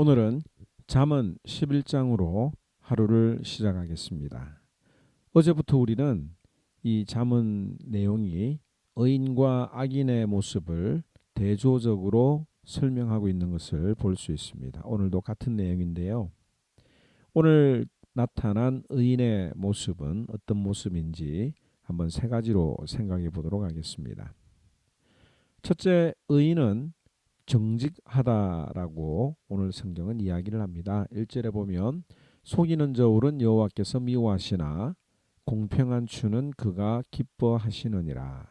오늘은 잠언 11장으로 하루를 시작하겠습니다. 어제부터 우리는 이 잠언 내용이 의인과 악인의 모습을 대조적으로 설명하고 있는 것을 볼 수 있습니다. 오늘도 같은 내용인데요. 오늘 나타난 의인의 모습은 어떤 모습인지 한번 세 가지로 생각해 보도록 하겠습니다. 첫째, 의인은 정직하다라고 오늘 성경은 이야기를 합니다. 1절에 보면 속이는 저울은 여호와께서 미워하시나 공평한 추는 그가 기뻐하시느니라.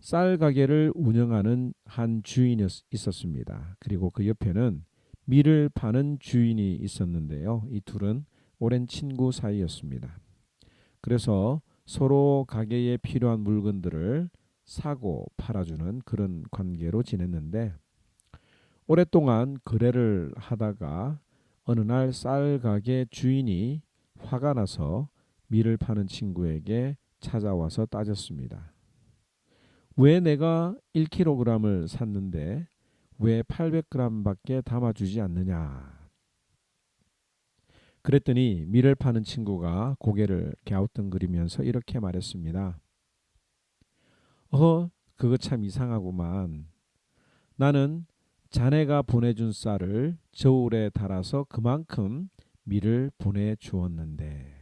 쌀 가게를 운영하는 한 주인이 있었습니다. 그리고 그 옆에는 밀을 파는 주인이 있었는데요. 이 둘은 오랜 친구 사이였습니다. 그래서 서로 가게에 필요한 물건들을 사고 팔아주는 그런 관계로 지냈는데, 오랫동안 거래를 하다가 어느 날 쌀 가게 주인이 화가 나서 밀을 파는 친구에게 찾아와서 따졌습니다. 왜 내가 1kg을 샀는데 왜 800g밖에 담아주지 않느냐? 그랬더니 밀을 파는 친구가 고개를 갸우뚱거리면서 이렇게 말했습니다. 그거 참 이상하구만. 나는 자네가 보내준 쌀을 저울에 달아서 그만큼 밀을 보내주었는데.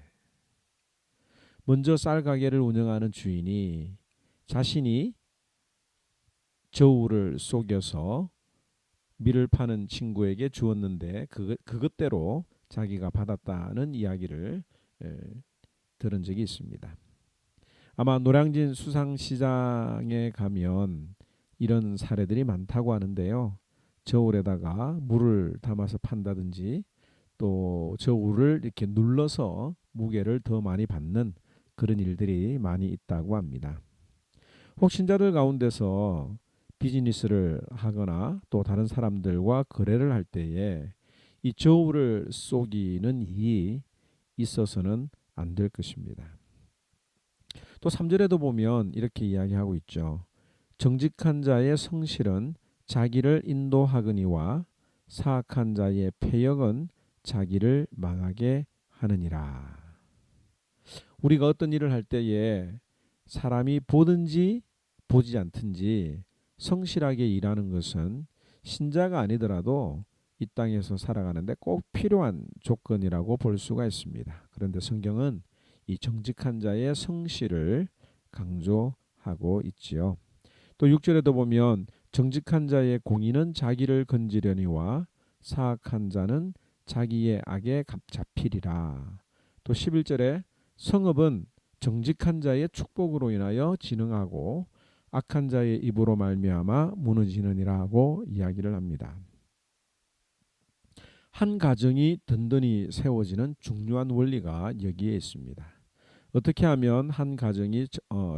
먼저 쌀 가게를 운영하는 주인이 자신이 저울을 속여서 밀을 파는 친구에게 주었는데 그것대로 자기가 받았다는 이야기를 들은 적이 있습니다. 아마 노량진 수상시장에 가면 이런 사례들이 많다고 하는데요. 저울에다가 물을 담아서 판다든지 또 저울을 이렇게 눌러서 무게를 더 많이 받는 그런 일들이 많이 있다고 합니다. 혹신자들 가운데서 비즈니스를 하거나 또 다른 사람들과 거래를 할 때에 이 저울을 속이는 일이 있어서는 안 될 것입니다. 또 3절에도 보면 이렇게 이야기하고 있죠. 정직한 자의 성실은 자기를 인도하거니와 사악한 자의 패역은 자기를 망하게 하느니라. 우리가 어떤 일을 할 때에 사람이 보든지 보지 않든지 성실하게 일하는 것은 신자가 아니더라도 이 땅에서 살아가는데 꼭 필요한 조건이라고 볼 수가 있습니다. 그런데 성경은 이 정직한 자의 성실을 강조하고 있지요. 또 6절에도 보면 정직한 자의 공의는 자기를 건지려니와 사악한 자는 자기의 악에 잡히리라. 또 11절에 성읍은 정직한 자의 축복으로 인하여 진흥하고 악한 자의 입으로 말미암아 무너지느니라고 이야기를 합니다. 한 가정이 든든히 세워지는 중요한 원리가 여기에 있습니다. 어떻게 하면 한 가정이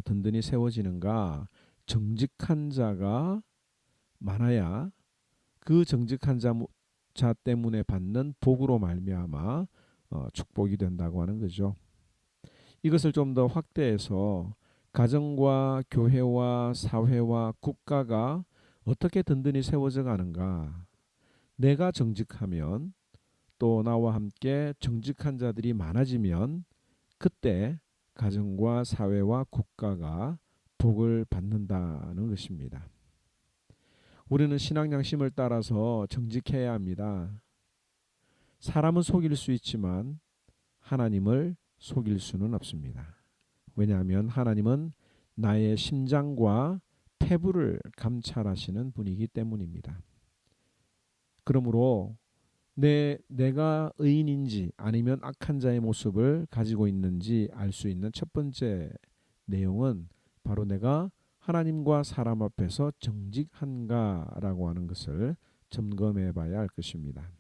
든든히 세워지는가? 정직한 자가 많아야 그 정직한 자 때문에 받는 복으로 말미암아 축복이 된다고 하는 거죠. 이것을 좀 더 확대해서 가정과 교회와 사회와 국가가 어떻게 든든히 세워져 가는가? 내가 정직하면 또 나와 함께 정직한 자들이 많아지면 그때 가정과 사회와 국가가 복을 받는다는 것입니다. 우리는 신앙 양심을 따라서 정직해야 합니다. 사람은 속일 수 있지만 하나님을 속일 수는 없습니다. 왜냐하면 하나님은 나의 심장과 폐부를 감찰하시는 분이기 때문입니다. 그러므로 내가 의인인지 아니면 악한 자의 모습을 가지고 있는지 알 수 있는 첫 번째 내용은 바로 내가 하나님과 사람 앞에서 정직한가라고 하는 것을 점검해 봐야 할 것입니다.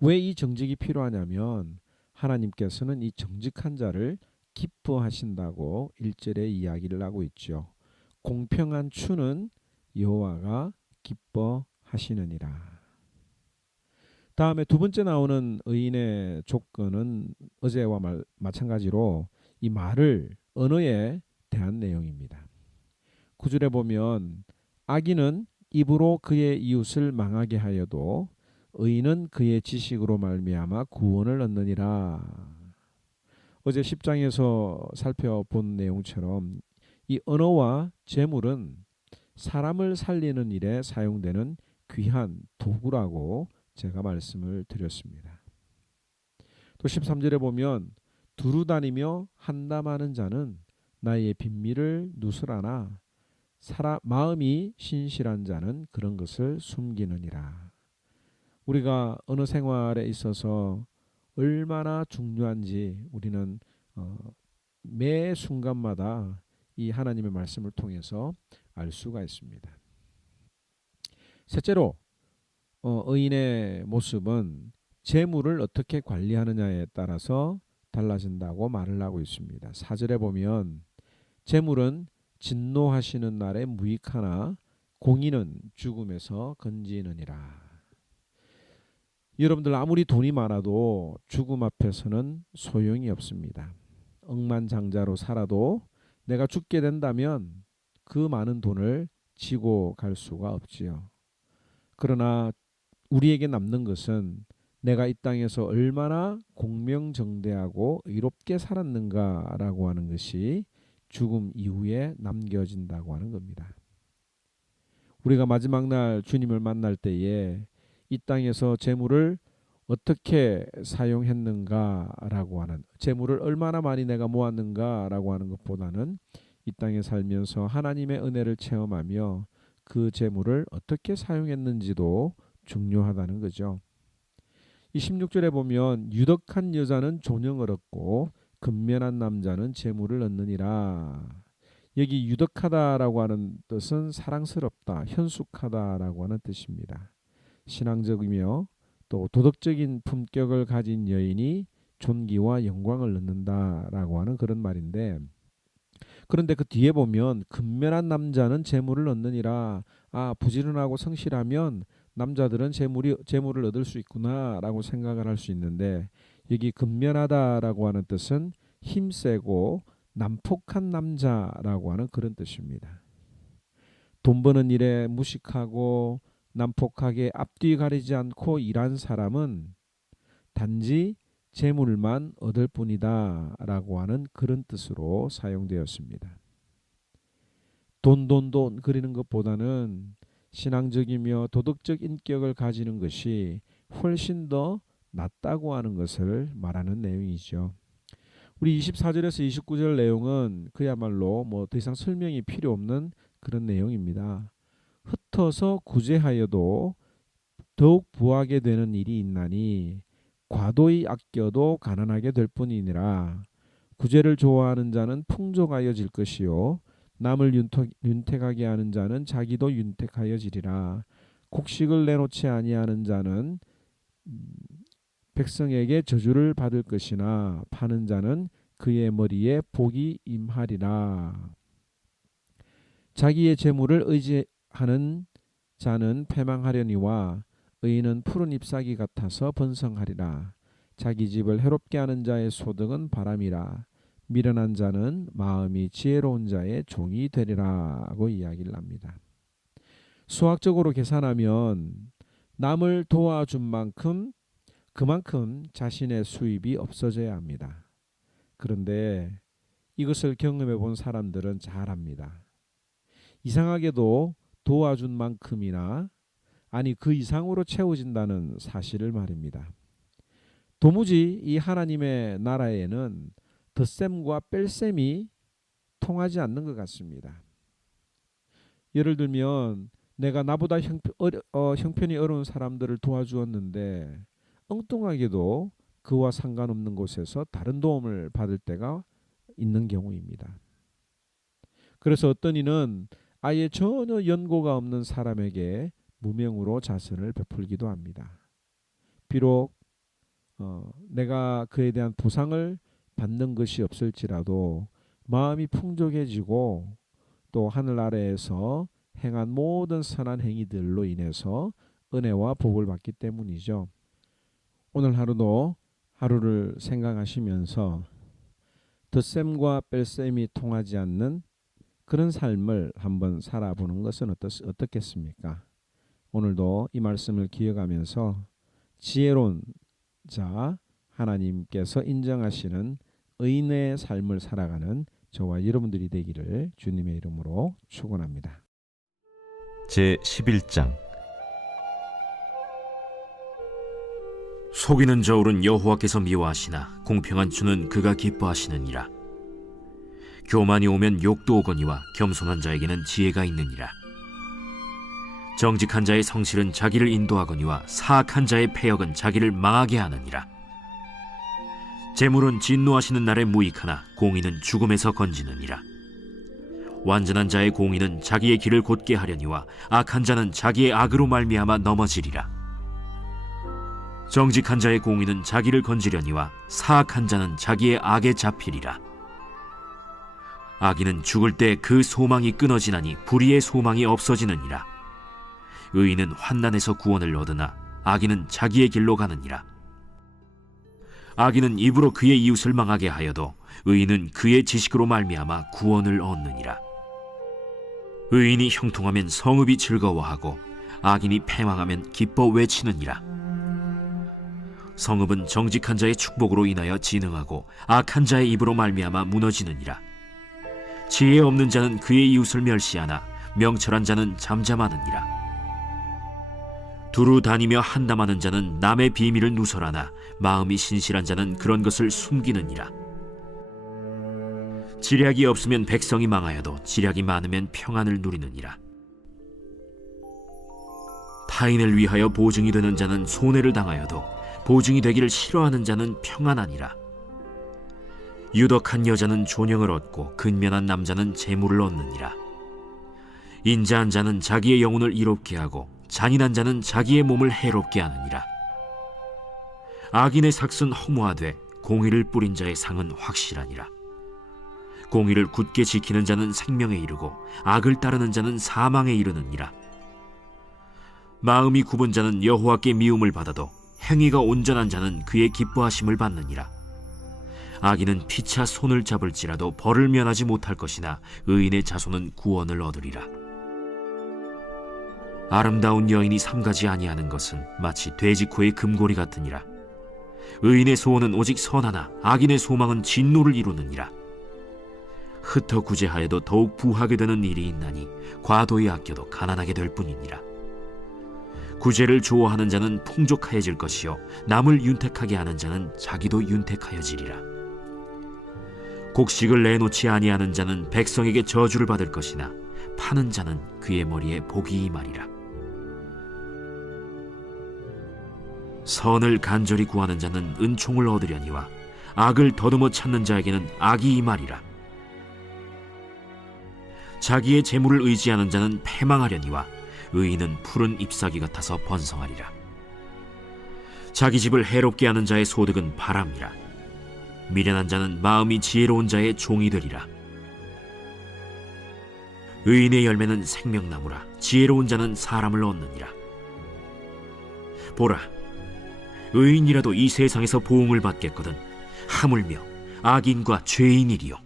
왜 이 정직이 필요하냐면 하나님께서는 이 정직한 자를 기뻐하신다고 1절에 이야기를 하고 있죠. 공평한 추는 여호와가 기뻐하시느니라. 다음에 두 번째 나오는 의인의 조건은 어제와 마찬가지로 이 말을 언어에 대한 내용입니다. 9절에 보면 악인은 입으로 그의 이웃을 망하게 하여도 의인은 그의 지식으로 말미암아 구원을 얻느니라. 어제 10장에서 살펴본 내용처럼 이 언어와 재물은 사람을 살리는 일에 사용되는 귀한 도구라고 제가 말씀을 드렸습니다. 또 13절에 보면 두루 다니며 한담하는 자는 나의 빈미를 누설하나 마음이 신실한 자는 그런 것을 숨기느니라. 우리가 어느 생활에 있어서 얼마나 중요한지 우리는 매 순간마다 이 하나님의 말씀을 통해서 알 수가 있습니다. 셋째로 의인의 모습은 재물을 어떻게 관리하느냐에 따라서 달라진다고 말을 하고 있습니다. 4절에 보면 재물은 진노하시는 날에 무익하나 공의는 죽음에서 건지느니라. 여러분들 아무리 돈이 많아도 죽음 앞에서는 소용이 없습니다. 억만장자로 살아도 내가 죽게 된다면 그 많은 돈을 지고 갈 수가 없지요. 그러나 우리에게 남는 것은 내가 이 땅에서 얼마나 공명정대하고 의롭게 살았는가라고 하는 것이 죽음 이후에 남겨진다고 하는 겁니다. 우리가 마지막 날 주님을 만날 때에 이 땅에서 재물을 어떻게 사용했는가라고 하는, 재물을 얼마나 많이 내가 모았는가라고 하는 것보다는 이 땅에 살면서 하나님의 은혜를 체험하며 그 재물을 어떻게 사용했는지도 중요하다는 거죠. 이 16절에 보면 유덕한 여자는 존영을 얻고 근면한 남자는 재물을 얻느니라. 여기 유덕하다라고 하는 뜻은 사랑스럽다, 현숙하다라고 하는 뜻입니다. 신앙적이며 또 도덕적인 품격을 가진 여인이 존귀와 영광을 얻는다라고 하는 그런 말인데, 그런데 그 뒤에 보면 근면한 남자는 재물을 얻느니라. 부지런하고 성실하면 남자들은 재물을 얻을 수 있구나라고 생각을 할 수 있는데, 여기 근면하다라고 하는 뜻은 힘세고 난폭한 남자라고 하는 그런 뜻입니다. 돈 버는 일에 무식하고 난폭하게 앞뒤 가리지 않고 일한 사람은 단지 재물만 얻을 뿐이다 라고 하는 그런 뜻으로 사용되었습니다. 돈 그리는 것보다는 신앙적이며 도덕적 인격을 가지는 것이 훨씬 더 낫다고 하는 것을 말하는 내용이죠. 우리 24절에서 29절 내용은 그야말로 뭐 더 이상 설명이 필요 없는 그런 내용입니다. 흩어서 구제하여도 더욱 부하게 되는 일이 있나니 과도히 아껴도 가난하게 될 뿐이니라. 구제를 좋아하는 자는 풍족하여질 것이요 남을 윤택하게 하는 자는 자기도 윤택하여지리라. 곡식을 내놓지 아니하는 자는 백성에게 저주를 받을 것이나 파는 자는 그의 머리에 복이 임하리라. 자기의 재물을 의지하는 자는 패망하려니와 의인은 푸른 잎사귀 같아서 번성하리라. 자기 집을 해롭게 하는 자의 소득은 바람이라. 미련한 자는 마음이 지혜로운 자의 종이 되리라고 이야기를 합니다. 수학적으로 계산하면 남을 도와준 만큼 그만큼 자신의 수입이 없어져야 합니다. 그런데 이것을 경험해 본 사람들은 잘 압니다. 이상하게도 도와준 만큼이나 아니 그 이상으로 채워진다는 사실을 말입니다. 도무지 이 하나님의 나라에는 덧셈과 뺄셈이 통하지 않는 것 같습니다. 예를 들면 내가 나보다 형편이 어려운 사람들을 도와주었는데 엉뚱하게도 그와 상관없는 곳에서 다른 도움을 받을 때가 있는 경우입니다. 그래서 어떤 이는 아예 전혀 연고가 없는 사람에게 무명으로 자선을 베풀기도 합니다. 비록 내가 그에 대한 보상을 받는 것이 없을지라도 마음이 풍족해지고 또 하늘 아래에서 행한 모든 선한 행위들로 인해서 은혜와 복을 받기 때문이죠. 오늘 하루도 하루를 생각하시면서 덧셈과 뺄셈이 통하지 않는 그런 삶을 한번 살아보는 것은 어떻겠습니까? 오늘도 이 말씀을 기억하면서 지혜로운 자, 하나님께서 인정하시는 의인의 삶을 살아가는 저와 여러분들이 되기를 주님의 이름으로 축원합니다. 제11장. 속이는 저울은 여호와께서 미워하시나 공평한 주는 그가 기뻐하시느니라. 교만이 오면 욕도 오거니와 겸손한 자에게는 지혜가 있느니라. 정직한 자의 성실은 자기를 인도하거니와 사악한 자의 패역은 자기를 망하게 하느니라. 재물은 진노하시는 날에 무익하나 공의는 죽음에서 건지느니라. 완전한 자의 공의는 자기의 길을 곧게 하려니와 악한 자는 자기의 악으로 말미암아 넘어지리라. 정직한 자의 공의는 자기를 건지려니와 사악한 자는 자기의 악에 잡히리라. 악인은 죽을 때 그 소망이 끊어지나니 불의의 소망이 없어지느니라. 의인은 환난에서 구원을 얻으나 악인은 자기의 길로 가느니라. 악인은 입으로 그의 이웃을 망하게 하여도 의인은 그의 지식으로 말미암아 구원을 얻느니라. 의인이 형통하면 성읍이 즐거워하고 악인이 패망하면 기뻐 외치느니라. 성읍은 정직한 자의 축복으로 인하여 진흥하고 악한 자의 입으로 말미암아 무너지느니라. 지혜 없는 자는 그의 이웃을 멸시하나 명철한 자는 잠잠하느니라. 두루 다니며 한담하는 자는 남의 비밀을 누설하나 마음이 신실한 자는 그런 것을 숨기느니라. 지략이 없으면 백성이 망하여도 지략이 많으면 평안을 누리느니라. 타인을 위하여 보증이 되는 자는 손해를 당하여도 보증이 되기를 싫어하는 자는 평안하니라. 유덕한 여자는 존영을 얻고 근면한 남자는 재물을 얻느니라. 인자한 자는 자기의 영혼을 이롭게 하고 잔인한 자는 자기의 몸을 해롭게 하느니라. 악인의 삭은 허무하되 공의를 뿌린 자의 상은 확실하니라. 공의를 굳게 지키는 자는 생명에 이르고 악을 따르는 자는 사망에 이르느니라. 마음이 굽은 자는 여호와께 미움을 받아도 행위가 온전한 자는 그의 기뻐하심을 받느니라. 악인은 피차 손을 잡을지라도 벌을 면하지 못할 것이나 의인의 자손은 구원을 얻으리라. 아름다운 여인이 삼가지 아니하는 것은 마치 돼지코의 금고리 같으니라. 의인의 소원은 오직 선하나 악인의 소망은 진노를 이루느니라. 흩어 구제하여도 더욱 부하게 되는 일이 있나니 과도히 아껴도 가난하게 될 뿐이니라. 구제를 좋아하는 자는 풍족하여질 것이요 남을 윤택하게 하는 자는 자기도 윤택하여지리라. 곡식을 내놓지 아니하는 자는 백성에게 저주를 받을 것이나 파는 자는 그의 머리에 복이 임하리라. 선을 간절히 구하는 자는 은총을 얻으려니와 악을 더듬어 찾는 자에게는 악이 임하리라. 자기의 재물을 의지하는 자는 패망하려니와 의인은 푸른 잎사귀 같아서 번성하리라. 자기 집을 해롭게 하는 자의 소득은 바람이라. 미련한 자는 마음이 지혜로운 자의 종이 되리라. 의인의 열매는 생명나무라. 지혜로운 자는 사람을 얻느니라. 보라, 의인이라도 이 세상에서 보응을 받겠거든 하물며 악인과 죄인이리요